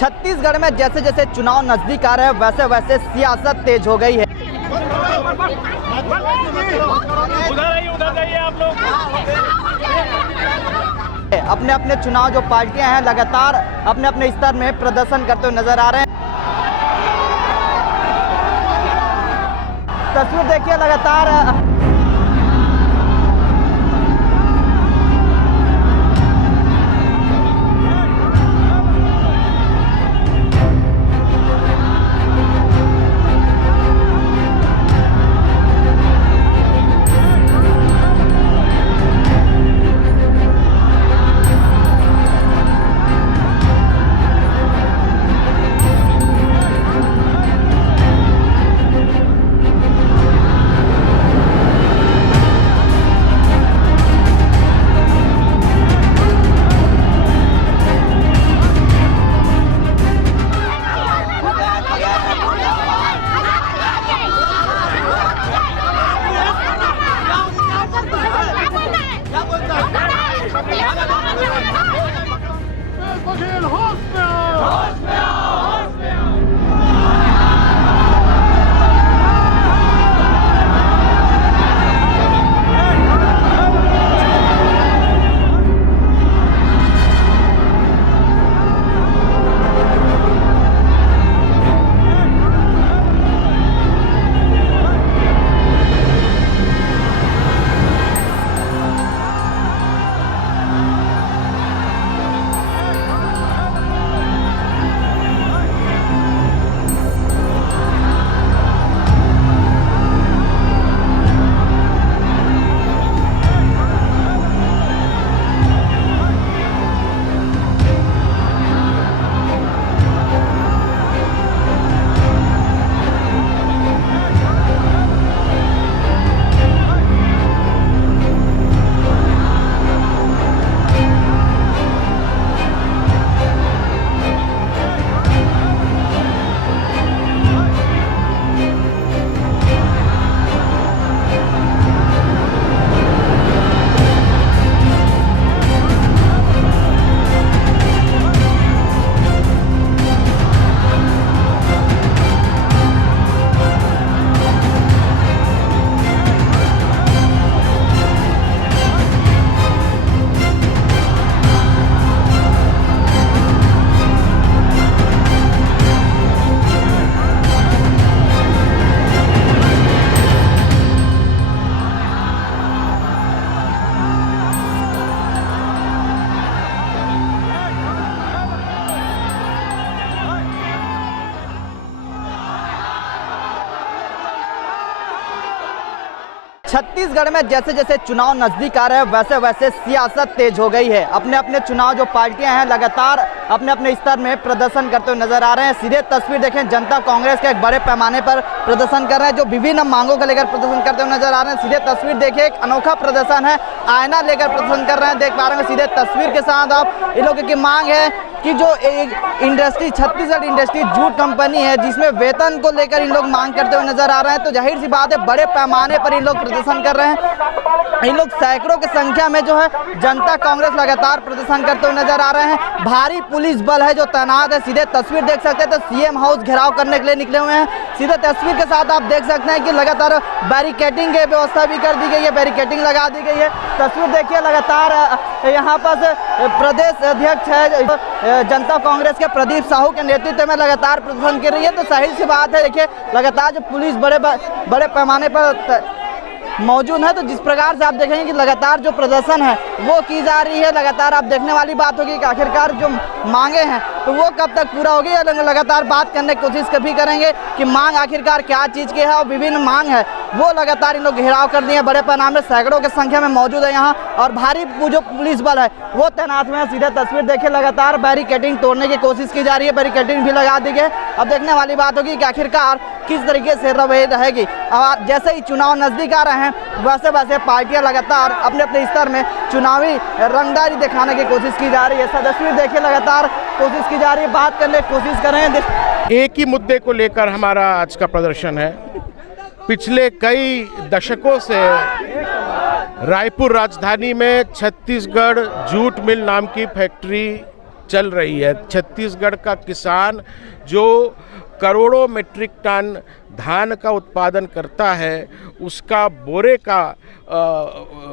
छत्तीसगढ़ में जैसे जैसे चुनाव नजदीक आ रहे हैं वैसे वैसे सियासत तेज हो गई है। उधर जाइए आप लोग। अपने अपने चुनाव जो पार्टियां हैं लगातार अपने अपने स्तर में प्रदर्शन करते हुए नजर आ रहे हैं। तस्वीर देखिए लगातार छत्तीसगढ़ में जैसे जैसे चुनाव नजदीक आ रहे हैं वैसे वैसे सियासत तेज हो गई है। अपने अपने चुनाव जो पार्टियां हैं लगातार अपने अपने स्तर में प्रदर्शन करते हुए नजर आ रहे हैं। सीधे तस्वीर देखें, जनता कांग्रेस के एक बड़े पैमाने पर प्रदर्शन कर रहे हैं जो विभिन्न मांगों को लेकर प्रदर्शन करते हुए नजर आ रहे हैं। सीधे तस्वीर देखिए, एक अनोखा प्रदर्शन है, आईना लेकर प्रदर्शन कर रहे हैं, देख पा रहे हैं सीधे तस्वीर के साथ आप। इन लोगों की मांग है कि जो industry Chhattisgarh industry jute company है जिसमें वेतन को लेकर इन लोग मांग करते हुए नजर आ रहे हैं, तो जाहिर सी बात है बड़े पैमाने पर इन लोग प्रदर्शन कर रहे हैं। इन लोग सैकड़ों की संख्या में जो है जनता कांग्रेस लगातार प्रदर्शन करते हुए नजर आ रहे हैं। भारी पुलिस बल है जो तैनात है। सीधे तस्वीर देख सकते हैं तो सीएम हाउस घेराव करने के लिए निकले हुए हैं। सीधे तस्वीर के साथ आप देख सकते हैं कि लगातार बैरिकेडिंग की व्यवस्था भी कर दी गई है, बैरिकेडिंग लगा दी गई है। तस्वीर देखिए लगातार यहाँ पर प्रदेश अध्यक्ष है जनता कांग्रेस के प्रदीप साहू के नेतृत्व में लगातार प्रदर्शन कर रही है। तो जाहिर सी बात है, देखिए लगातार जो पुलिस बड़े पैमाने पर मौजूद है, तो जिस प्रकार से आप देखेंगे कि लगातार जो प्रदर्शन है वो की जा रही है। लगातार आप देखने वाली बात होगी कि आखिरकार जो मांगे हैं तो वो कब तक पूरा होगी। लगातार बात करने की कोशिश कभी करेंगे कि मांग आखिरकार क्या चीज़ की है, और विभिन्न मांग है वो लगातार इन लोग घेराव कर दिए हैं। बड़े पैमाने में सैकड़ों की संख्या में मौजूद है यहाँ, और भारी जो पुलिस बल है वो तैनात हुए हैं। सीधे तस्वीर देखिए, लगातार बैरिकेडिंग तोड़ने की कोशिश की जा रही है, बैरिकेडिंग भी लगा दी गई। अब देखने वाली बात होगी कि आखिरकार किस तरीके से रवैया रहेगी। अब जैसे ही चुनाव नजदीक आ रहे हैं वैसे वैसे पार्टियां लगातार अपने अपने स्तर में चुनावी रंगदारी दिखाने की कोशिश की जा रही है। तस्वीर देखिए, लगातार कोशिश की जा रही है, बात करने की कोशिश कर रहे हैं। एक ही मुद्दे को लेकर हमारा आज का प्रदर्शन है। पिछले कई दशकों से रायपुर राजधानी में छत्तीसगढ़ जूट मिल नाम की फैक्ट्री चल रही है। छत्तीसगढ़ का किसान जो करोड़ों मीट्रिक टन धान का उत्पादन करता है, उसका बोरे का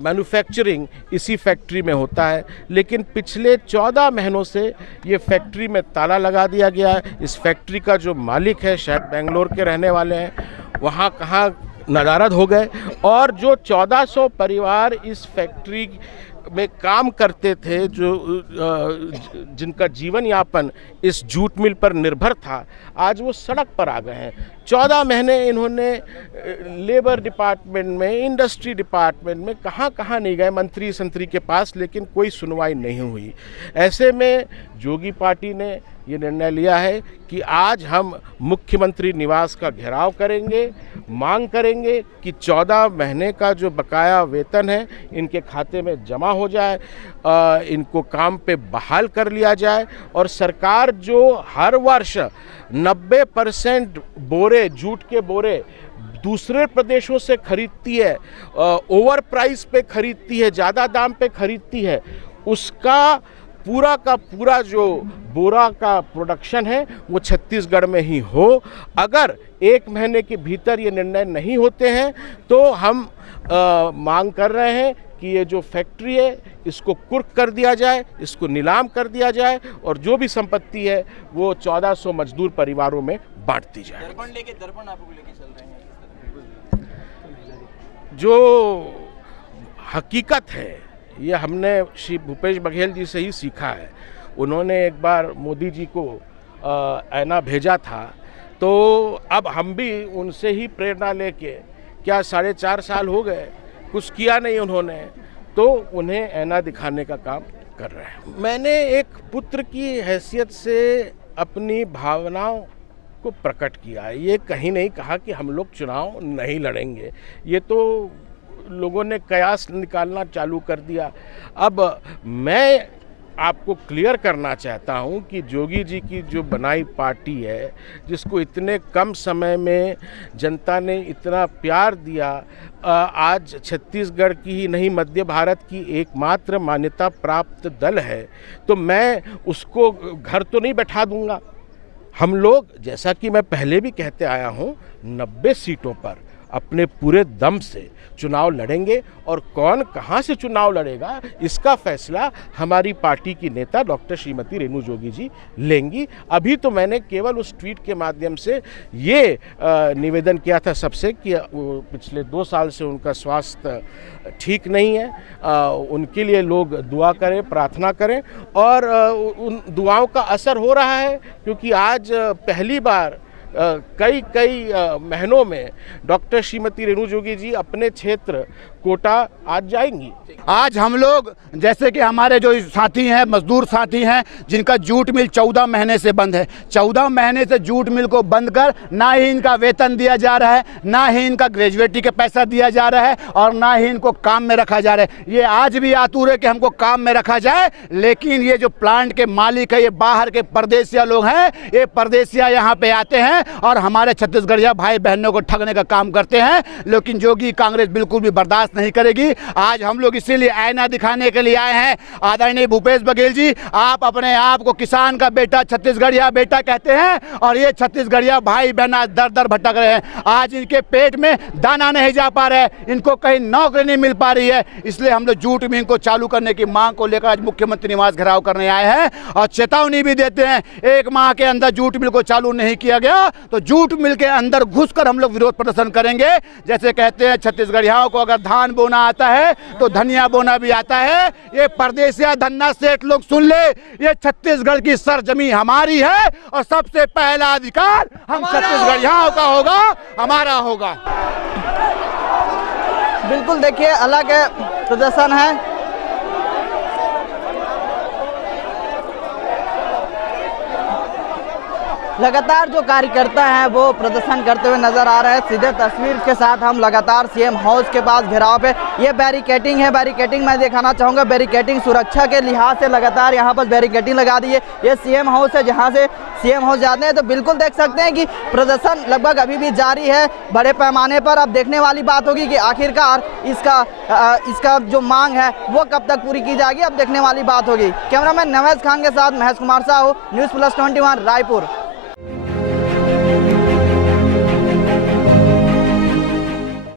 मैन्युफैक्चरिंग इसी फैक्ट्री में होता है। लेकिन पिछले 14 महीनों से ये फैक्ट्री में ताला लगा दिया गया है। इस फैक्ट्री का जो मालिक है, शायद बेंगलोर के रहने वाले हैं, वहाँ कहाँ नदारद हो गए। और जो 1400 परिवार इस फैक्ट्री में काम करते थे, जो जिनका जीवन यापन इस जूट मिल पर निर्भर था, आज वो सड़क पर आ गए हैं। 14 महीने इन्होंने लेबर डिपार्टमेंट में, इंडस्ट्री डिपार्टमेंट में कहाँ नहीं गए, मंत्री संतरी के पास, लेकिन कोई सुनवाई नहीं हुई। ऐसे में जोगी पार्टी ने ये निर्णय लिया है कि आज हम मुख्यमंत्री निवास का घेराव करेंगे, मांग करेंगे कि 14 महीने का जो बकाया वेतन है इनके खाते में जमा हो जाए, इनको काम पे बहाल कर लिया जाए। और सरकार जो हर वर्ष 90% बोरे, जूट के बोरे दूसरे प्रदेशों से खरीदती है, ओवर प्राइस पे खरीदती है, ज़्यादा दाम पे खरीदती है, उसका पूरा का पूरा जो बोरा का प्रोडक्शन है वो छत्तीसगढ़ में ही हो। अगर 1 महीने के भीतर ये निर्णय नहीं होते हैं तो हम मांग कर रहे हैं कि ये जो फैक्ट्री है इसको कुर्क कर दिया जाए, इसको नीलाम कर दिया जाए और जो भी संपत्ति है वो 1400 मजदूर परिवारों में बांट दी जाए। दर्पण आपको लेके चल रहे हैं। जो हकीकत है ये हमने श्री भूपेश बघेल जी से ही सीखा है। उन्होंने एक बार मोदी जी को ऐना भेजा था, तो अब हम भी उनसे ही प्रेरणा लेके, क्या 4.5 साल हो गए, कुछ किया नहीं उन्होंने, तो उन्हें ऐना दिखाने का काम कर रहे हैं। मैंने एक पुत्र की हैसियत से अपनी भावनाओं को प्रकट किया है। ये कहीं नहीं कहा कि हम लोग चुनाव नहीं लड़ेंगे। ये तो लोगों ने कयास निकालना चालू कर दिया। अब मैं आपको क्लियर करना चाहता हूं कि जोगी जी की जो बनाई पार्टी है, जिसको इतने कम समय में जनता ने इतना प्यार दिया, आज छत्तीसगढ़ की ही नहीं मध्य भारत की एकमात्र मान्यता प्राप्त दल है, तो मैं उसको घर तो नहीं बैठा दूंगा। हम लोग, जैसा कि मैं पहले भी कहते आया हूं, 90 सीटों पर अपने पूरे दम से चुनाव लड़ेंगे और कौन कहां से चुनाव लड़ेगा इसका फैसला हमारी पार्टी की नेता डॉक्टर श्रीमती रेणु जोगी जी लेंगी। अभी तो मैंने केवल उस ट्वीट के माध्यम से ये निवेदन किया था सबसे कि पिछले 2 साल से उनका स्वास्थ्य ठीक नहीं है, उनके लिए लोग दुआ करें, प्रार्थना करें। और उन दुआओं का असर हो रहा है, क्योंकि आज पहली बार कई महीनों में डॉक्टर श्रीमती रेणु जोगी जी अपने क्षेत्र कोटा आज जाएंगी। आज हम लोग, जैसे कि हमारे जो साथी हैं, मजदूर साथी हैं, जिनका जूट मिल 14 महीने से बंद है, 14 महीने से जूट मिल को बंद कर ना ही इनका वेतन दिया जा रहा है, ना ही इनका ग्रेजुएटी का पैसा दिया जा रहा है और ना ही इनको काम में रखा जा रहा है। ये आज भी आतुर है कि हमको काम में रखा जाए, लेकिन ये जो प्लांट के मालिक है, ये बाहर के परदेसिया लोग हैं। ये परदेसिया यहाँ पे आते हैं और हमारे छत्तीसगढ़िया भाई बहनों को ठगने का काम करते हैं, लेकिन जोगी कांग्रेस बिल्कुल भी बर्दाश्त नहीं करेगी। आज हम लोग इसीलिए आईना दिखाने के लिए आए हैं। आदरणीय भूपेश बघेल जी, आप अपने आप को किसान का बेटा, छत्तीसगढ़िया बेटा कहते हैं और ये छत्तीसगढ़िया भाई बहन आज दर दर भटक रहे हैं। आज इनके पेट में दाना नहीं जा पा रहा है, इनको कहीं नौकरी नहीं मिल पा रही है। इसलिए हम लोग जूट मिल को चालू करने की मांग को लेकर आज मुख्यमंत्री निवास घेराव करने आए हैं और चेतावनी भी देते हैं, 1 माह के अंदर जूट मिल को चालू नहीं किया गया तो जूट मिल के अंदर घुसकर हम लोग विरोध प्रदर्शन करेंगे। जैसे कहते हैं छत्तीसगढ़ियाओं को अगर धान बोना आता है तो धनिया बोना भी आता है। ये परदेसिया धन्ना सेठ लोग सुन ले, ये छत्तीसगढ़ की सरजमी हमारी है और सबसे पहला अधिकार हम छत्तीसगढ़ियाओं का होगा, हमारा होगा। बिल्कुल, देखिए अलग प्रदर्शन है। लगातार जो कार्यकर्ता हैं वो प्रदर्शन करते हुए नजर आ रहे हैं। सीधे तस्वीर के साथ हम लगातार सीएम हाउस के पास घेराव पे, ये बैरिकेटिंग है, बैरिकेटिंग मैं दिखाना चाहूँगा। बैरिकेटिंग सुरक्षा के लिहाज से लगातार यहाँ पर बैरिकेटिंग लगा दी है। ये सीएम हाउस है, जहाँ से सीएम हाउस जाते हैं, तो बिल्कुल देख सकते हैं कि प्रदर्शन लगभग अभी भी जारी है बड़े पैमाने पर। अब देखने वाली बात होगी कि आखिरकार इसका जो मांग है वो कब तक पूरी की जाएगी, अब देखने वाली बात होगी। कैमरामैन नवेश खान के साथ महेश कुमार साहू, न्यूज़ प्लस 21 रायपुर।